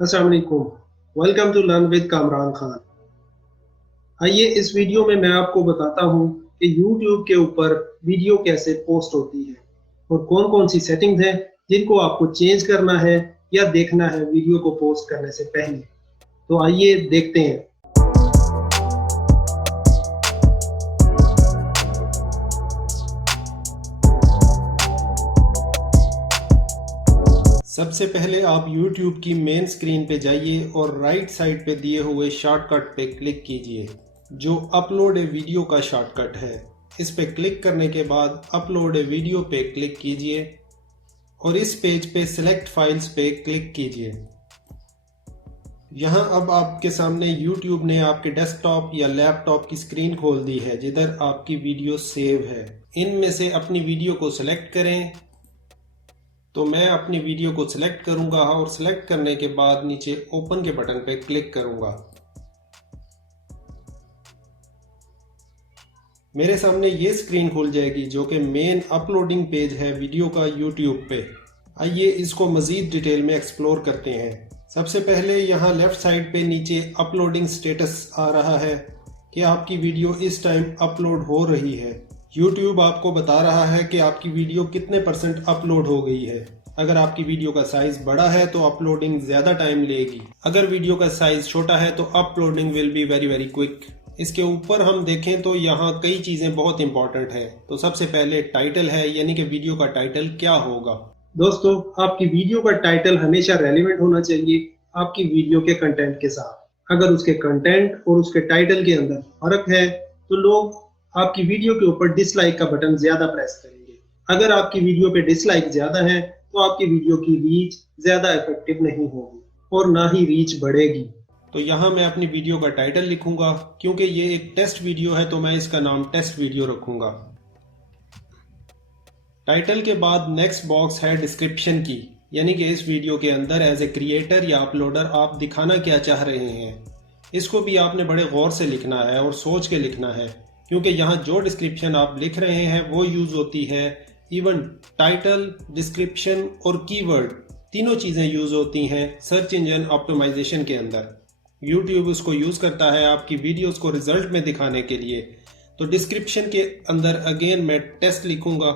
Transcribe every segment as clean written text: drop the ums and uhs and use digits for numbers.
अस्सलाम वालेकुम। Welcome to learn with Kamran Khan. आइए इस वीडियो में मैं आपको बताता हूँ कि YouTube के ऊपर वीडियो कैसे पोस्ट होती है और कौन कौन सी सेटिंग्स हैं जिनको आपको चेंज करना है या देखना है वीडियो को पोस्ट करने से पहले। तो आइए देखते हैं। सबसे पहले आप YouTube की मेन स्क्रीन पे जाइए और राइट साइड पे दिए हुए शॉर्टकट पे क्लिक कीजिए जो अपलोड ए वीडियो का शॉर्टकट है। इस पे क्लिक करने के बाद अपलोड ए वीडियो पे क्लिक कीजिए और इस पेज पे सिलेक्ट फाइल्स पे क्लिक कीजिए। यहाँ अब आपके सामने YouTube ने आपके डेस्कटॉप या लैपटॉप की स्क्रीन खोल दी है जिधर आपकी वीडियो सेव है। इनमें से अपनी वीडियो को सिलेक्ट करें। तो मैं अपनी वीडियो को सिलेक्ट करूंगा और सिलेक्ट करने के बाद नीचे ओपन के बटन पे क्लिक करूंगा। मेरे सामने ये स्क्रीन खुल जाएगी जो कि मेन अपलोडिंग पेज है वीडियो का YouTube पे। आइए इसको मज़ीद डिटेल में एक्सप्लोर करते हैं। सबसे पहले यहाँ लेफ्ट साइड पे नीचे अपलोडिंग स्टेटस आ रहा है कि आपकी वीडियो इस टाइम अपलोड हो रही है। YouTube आपको बता रहा है कि आपकी वीडियो कितने % अपलोड हो गई है। अगर आपकी वीडियो का साइज बड़ा है तो अपलोडिंग ज़्यादा टाइम लेगी। अगर वीडियो का साइज छोटा है तो uploading will be very very quick. इसके ऊपर हम देखें तो यहाँ कई चीज़ें बहुत इंपॉर्टेंट है। तो सबसे पहले टाइटल है, यानी कि वीडियो का टाइटल क्या होगा। दोस्तों, आपकी वीडियो का टाइटल हमेशा रेलिवेंट होना चाहिए आपकी वीडियो के कंटेंट के साथ। अगर उसके कंटेंट और उसके टाइटल के अंदर फर्क है तो लोग आपकी वीडियो के ऊपर डिसलाइक का बटन ज्यादा प्रेस करेंगे। अगर आपकी वीडियो पे डिसलाइक ज्यादा है तो आपकी वीडियो की रीच ज्यादा इफेक्टिव नहीं होगी और ना ही रीच बढ़ेगी। तो यहाँ मैं अपनी वीडियो का टाइटल लिखूंगा। क्योंकि ये एक टेस्ट वीडियो है तो मैं इसका नाम टेस्ट वीडियो रखूंगा। टाइटल के बाद नेक्स्ट बॉक्स है डिस्क्रिप्शन की, यानी कि इस वीडियो के अंदर एज ए क्रिएटर या अपलोडर आप दिखाना क्या चाह रहे हैं। इसको भी आपने बड़े गौर से लिखना है और सोच के लिखना है, क्योंकि यहाँ जो डिस्क्रिप्शन आप लिख रहे हैं वो यूज होती है। इवन टाइटल, डिस्क्रिप्शन और कीवर्ड तीनों चीजें यूज होती हैं सर्च इंजन ऑप्टिमाइजेशन के अंदर। YouTube उसको यूज करता है आपकी वीडियोस को रिजल्ट में दिखाने के लिए। तो डिस्क्रिप्शन के अंदर अगेन मैं टेस्ट लिखूंगा।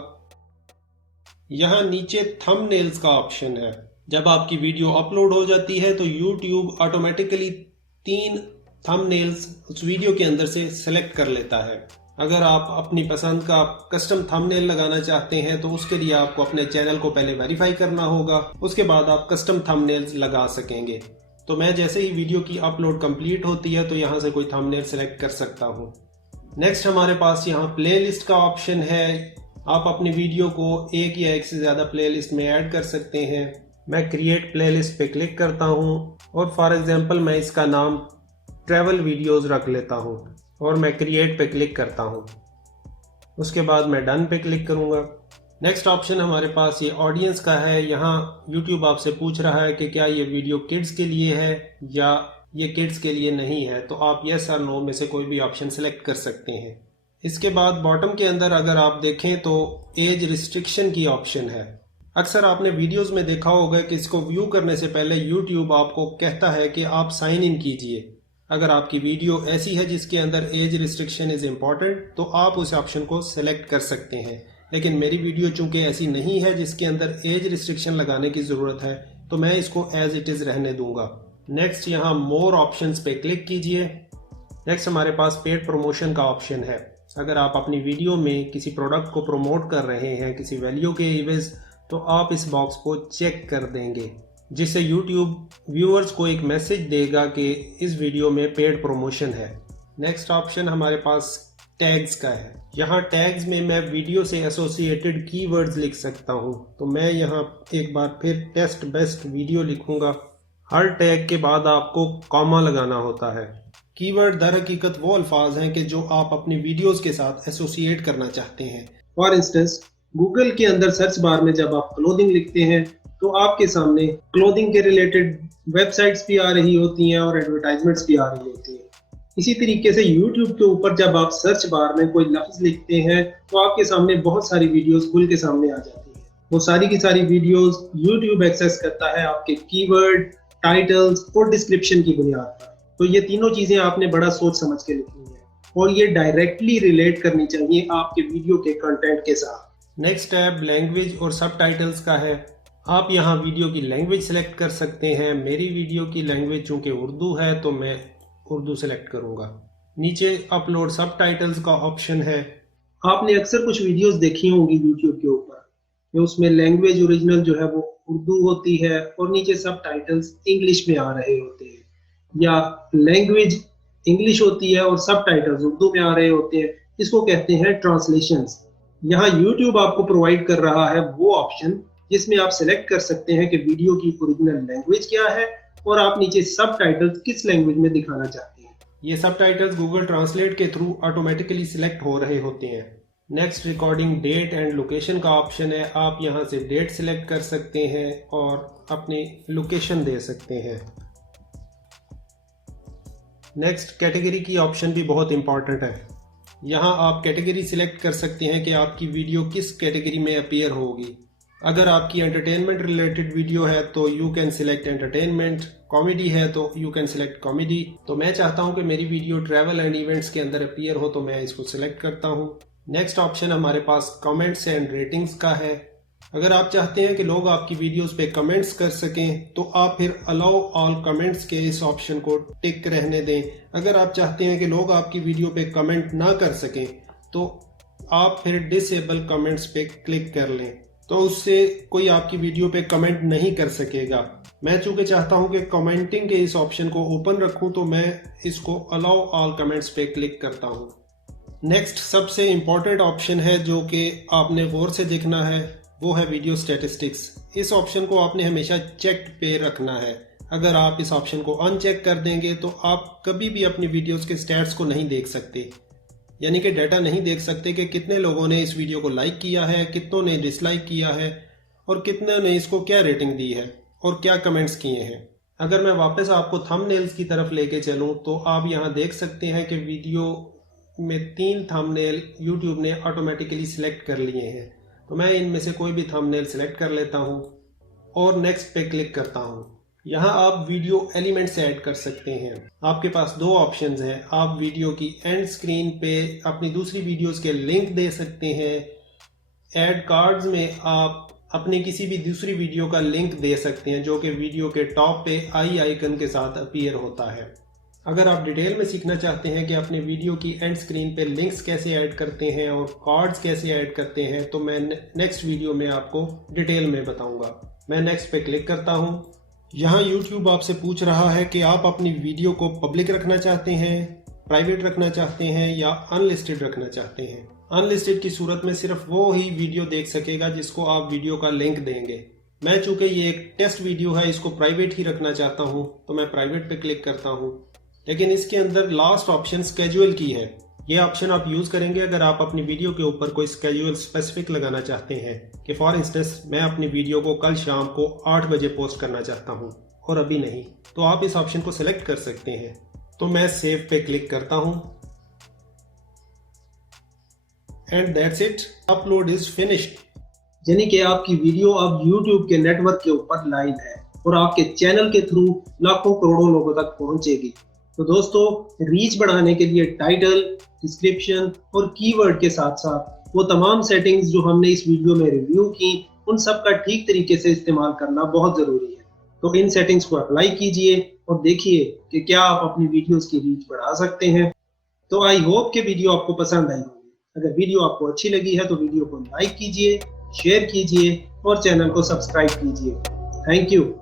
यहाँ नीचे थंबनेल्स का ऑप्शन है। जब आपकी वीडियो अपलोड हो जाती है तो YouTube ऑटोमेटिकली 3 थंबनेल्स उस वीडियो के अंदर से सेलेक्ट कर लेता है। अगर आप अपनी पसंद का कस्टम थंबनेल लगाना चाहते हैं तो उसके लिए आपको अपने चैनल को पहले वेरीफाई करना होगा, उसके बाद आप कस्टम थंबनेल्स लगा सकेंगे। तो मैं जैसे ही वीडियो की अपलोड कंप्लीट होती है तो यहाँ से कोई थंबनेल सेलेक्ट कर सकता हूँ। नेक्स्ट हमारे पास यहाँ प्लेलिस्ट का ऑप्शन है। आप अपनी वीडियो को एक या एक से ज़्यादा प्लेलिस्ट में ऐड कर सकते हैं। मैं क्रिएट प्लेलिस्ट पे क्लिक करता हूँ और फॉर एग्जांपल मैं इसका नाम ट्रैवल वीडियोस रख लेता हूँ और मैं क्रिएट पे क्लिक करता हूँ। उसके बाद मैं डन पे क्लिक करूँगा। नेक्स्ट ऑप्शन हमारे पास ये ऑडियंस का है। यहाँ YouTube आपसे पूछ रहा है कि क्या ये वीडियो किड्स के लिए है या ये किड्स के लिए नहीं है। तो आप यस और नो में से कोई भी ऑप्शन सेलेक्ट कर सकते हैं। इसके बाद बॉटम के अंदर अगर आप देखें तो एज रिस्ट्रिक्शन की ऑप्शन है। अक्सर आपने वीडियोस में देखा होगा कि इसको व्यू करने से पहले YouTube आपको कहता है कि आप साइन इन कीजिए। अगर आपकी वीडियो ऐसी है जिसके अंदर एज रिस्ट्रिक्शन इज इम्पॉर्टेंट तो आप उस ऑप्शन को सेलेक्ट कर सकते हैं। लेकिन मेरी वीडियो चूंकि ऐसी नहीं है जिसके अंदर एज रिस्ट्रिक्शन लगाने की ज़रूरत है तो मैं इसको एज इट इज़ रहने दूंगा। नेक्स्ट यहाँ मोर ऑप्शंस पे क्लिक कीजिए। नेक्स्ट हमारे पास पेड प्रमोशन का ऑप्शन है। अगर आप अपनी वीडियो में किसी प्रोडक्ट को प्रमोट कर रहे हैं किसी वैल्यू के एवज तो आप इस बॉक्स को चेक कर देंगे, जिससे YouTube व्यूअर्स को एक मैसेज देगा कि इस वीडियो में पेड प्रमोशन है। नेक्स्ट ऑप्शन हमारे पास टैग्स का है। यहाँ टैग्स में मैं वीडियो से एसोसिएटेड कीवर्ड्स लिख सकता हूँ। तो मैं यहाँ एक बार फिर टेस्ट बेस्ट वीडियो लिखूंगा। हर टैग के बाद आपको कॉमा लगाना होता है। कीवर्ड दर हकीकत वो अल्फाज हैं कि जो आप अपनी वीडियोस के साथ एसोसिएट करना चाहते हैं। फॉर इंस्टेंस गूगल के अंदर सर्च बार में जब आप क्लोथिंग लिखते हैं तो आपके सामने क्लोथिंग के रिलेटेड वेबसाइट्स भी आ रही होती हैं और एडवर्टाइजमेंट्स भी आ रही होती हैं। इसी तरीके से YouTube के ऊपर जब आप सर्च बार में कोई लफ्ज लिखते हैं तो आपके सामने बहुत सारी वीडियोस खुल के सामने आ जाती हैं। वो सारी की सारी वीडियोस YouTube एक्सेस करता है आपके कीवर्ड, टाइटल्स और डिस्क्रिप्शन की बुनियाद पर। तो ये तीनों चीजें आपने बड़ा सोच समझ के लिखनी है और ये डायरेक्टली रिलेट करनी चाहिए आपके वीडियो के कंटेंट के साथ। नेक्स्ट टैब लैंग्वेज और सबटाइटल्स का है। आप यहाँ वीडियो की लैंग्वेज सेलेक्ट कर सकते हैं। मेरी वीडियो की लैंग्वेज चूंकि उर्दू है तो मैं उर्दू सेलेक्ट करूँगा। नीचे अपलोड सबटाइटल्स का ऑप्शन है। आपने अक्सर कुछ वीडियोस देखी होंगी यूट्यूब के ऊपर, उसमें लैंग्वेज ओरिजिनल जो है वो उर्दू होती है और नीचे सबटाइटल्स इंग्लिश में आ रहे होते हैं, या लैंग्वेज इंग्लिश होती है और सबटाइटल्स उर्दू में आ रहे होते हैं। इसको कहते हैं ट्रांसलेशंस। यहाँ यूट्यूब आपको प्रोवाइड कर रहा है वो ऑप्शन जिसमें आप सिलेक्ट कर सकते हैं कि वीडियो की ओरिजिनल लैंग्वेज क्या है और आप नीचे सबटाइटल्स किस लैंग्वेज में दिखाना चाहते हैं। ये सबटाइटल्स गूगल ट्रांसलेट के थ्रू ऑटोमेटिकली सिलेक्ट हो रहे होते हैं। Next recording date and location का ऑप्शन है। आप यहाँ से डेट सिलेक्ट कर सकते हैं और अपनी लोकेशन दे सकते हैं। नेक्स्ट कैटेगरी की ऑप्शन भी बहुत इंपॉर्टेंट है। यहाँ आप कैटेगरी सिलेक्ट कर सकते हैं कि आपकी वीडियो किस कैटेगरी में अपीयर होगी। अगर आपकी एंटरटेनमेंट रिलेटेड वीडियो है तो you can select entertainment, comedy है तो यू कैन सिलेक्ट कॉमेडी। तो मैं चाहता हूँ कि मेरी वीडियो ट्रैवल एंड इवेंट्स के अंदर अपीयर हो तो मैं इसको सिलेक्ट करता हूँ। नेक्स्ट ऑप्शन हमारे पास कमेंट्स एंड रेटिंग्स का है। अगर आप चाहते हैं कि लोग आपकी वीडियोस पे कमेंट्स कर सकें तो आप फिर अलाउ ऑल कमेंट्स के इस ऑप्शन को टिक रहने दें। अगर आप चाहते हैं कि लोग आपकी वीडियो पे कमेंट ना कर सकें तो आप फिर डिसेबल कमेंट्स पे क्लिक कर लें, तो उससे कोई आपकी वीडियो पे कमेंट नहीं कर सकेगा। मैं चूंकि चाहता हूं कि कमेंटिंग के इस ऑप्शन को ओपन रखूं तो मैं इसको अलाउ ऑल कमेंट्स पे क्लिक करता हूं। नेक्स्ट सबसे इम्पॉर्टेंट ऑप्शन है जो कि आपने गौर से देखना है, वो है वीडियो स्टैटिस्टिक्स। इस ऑप्शन को आपने हमेशा चेक पे रखना है। अगर आप इस ऑप्शन को अनचेक कर देंगे तो आप कभी भी अपनी वीडियोस के स्टैट्स को नहीं देख सकते, यानी कि डाटा नहीं देख सकते कि कितने लोगों ने इस वीडियो को लाइक किया है, कितनों ने डिसलाइक किया है और कितने ने इसको क्या रेटिंग दी है और क्या कमेंट्स किए हैं। अगर मैं वापस आपको थंबनेल्स की तरफ लेके चलूं तो आप यहाँ देख सकते हैं कि वीडियो में 3 थंबनेल यूट्यूब ने ऑटोमेटिकली सिलेक्ट कर लिए हैं। तो मैं इनमें से कोई भी थंबनेल सिलेक्ट कर लेता हूँ और नेक्स्ट पे क्लिक करता हूँ। यहाँ आप वीडियो एलिमेंट्स ऐड कर सकते हैं। आपके पास 2 ऑप्शंस हैं। आप वीडियो की एंड स्क्रीन पे अपनी दूसरी वीडियोस के लिंक दे सकते हैं। ऐड कार्ड्स में आप अपनी किसी भी दूसरी वीडियो का लिंक दे सकते हैं जो कि वीडियो के टॉप पे आई आइकन के साथ अपीयर होता है। अगर आप डिटेल में सीखना चाहते हैं कि अपने वीडियो की एंड स्क्रीन पे लिंक्स कैसे ऐड करते हैं और कार्ड्स कैसे ऐड करते हैं तो मैं नेक्स्ट वीडियो में आपको डिटेल में बताऊंगा। मैं नेक्स्ट पे क्लिक करता हूँ। यहाँ YouTube आपसे पूछ रहा है कि आप अपनी वीडियो को पब्लिक रखना चाहते हैं, प्राइवेट रखना चाहते हैं या अनलिस्टेड रखना चाहते हैं। अनलिस्टेड की सूरत में सिर्फ वो ही वीडियो देख सकेगा जिसको आप वीडियो का लिंक देंगे। मैं चूंकि ये एक टेस्ट वीडियो है इसको प्राइवेट ही रखना चाहता हूँ तो मैं प्राइवेट पे क्लिक करता हूँ। लेकिन इसके अंदर लास्ट ऑप्शन स्केड्यूल की है। ये ऑप्शन आप यूज करेंगे अगर आप अपनी वीडियो के ऊपर कोई स्केड्यूल स्पेसिफिक लगाना चाहते हैं कि फॉर इंस्टेंस मैं अपनी वीडियो को कल शाम को 8 बजे पोस्ट करना चाहता हूं और अभी नहीं, तो आप इस ऑप्शन को सिलेक्ट कर सकते हैं। तो मैं सेव पे क्लिक करता हूं and that's it, upload is finished. यानी कि आपकी वीडियो अब YouTube के नेटवर्क के ऊपर लाइव है और आपके चैनल के थ्रू लाखों करोड़ों लोगों तक पहुंचेगी। तो दोस्तों, रीच बढ़ाने के लिए टाइटल, डिस्क्रिप्शन और कीवर्ड के साथ साथ वो तमाम सेटिंग्स जो हमने इस वीडियो में रिव्यू की उन सब का ठीक तरीके से इस्तेमाल करना बहुत जरूरी है। तो इन सेटिंग्स को अप्लाई कीजिए और देखिए कि क्या आप अपनी वीडियोस की रीच बढ़ा सकते हैं। तो आई होप कि वीडियो आपको पसंद आई होगी। अगर वीडियो आपको अच्छी लगी है तो वीडियो को लाइक कीजिए, शेयर कीजिए और चैनल को सब्सक्राइब कीजिए। Thank you.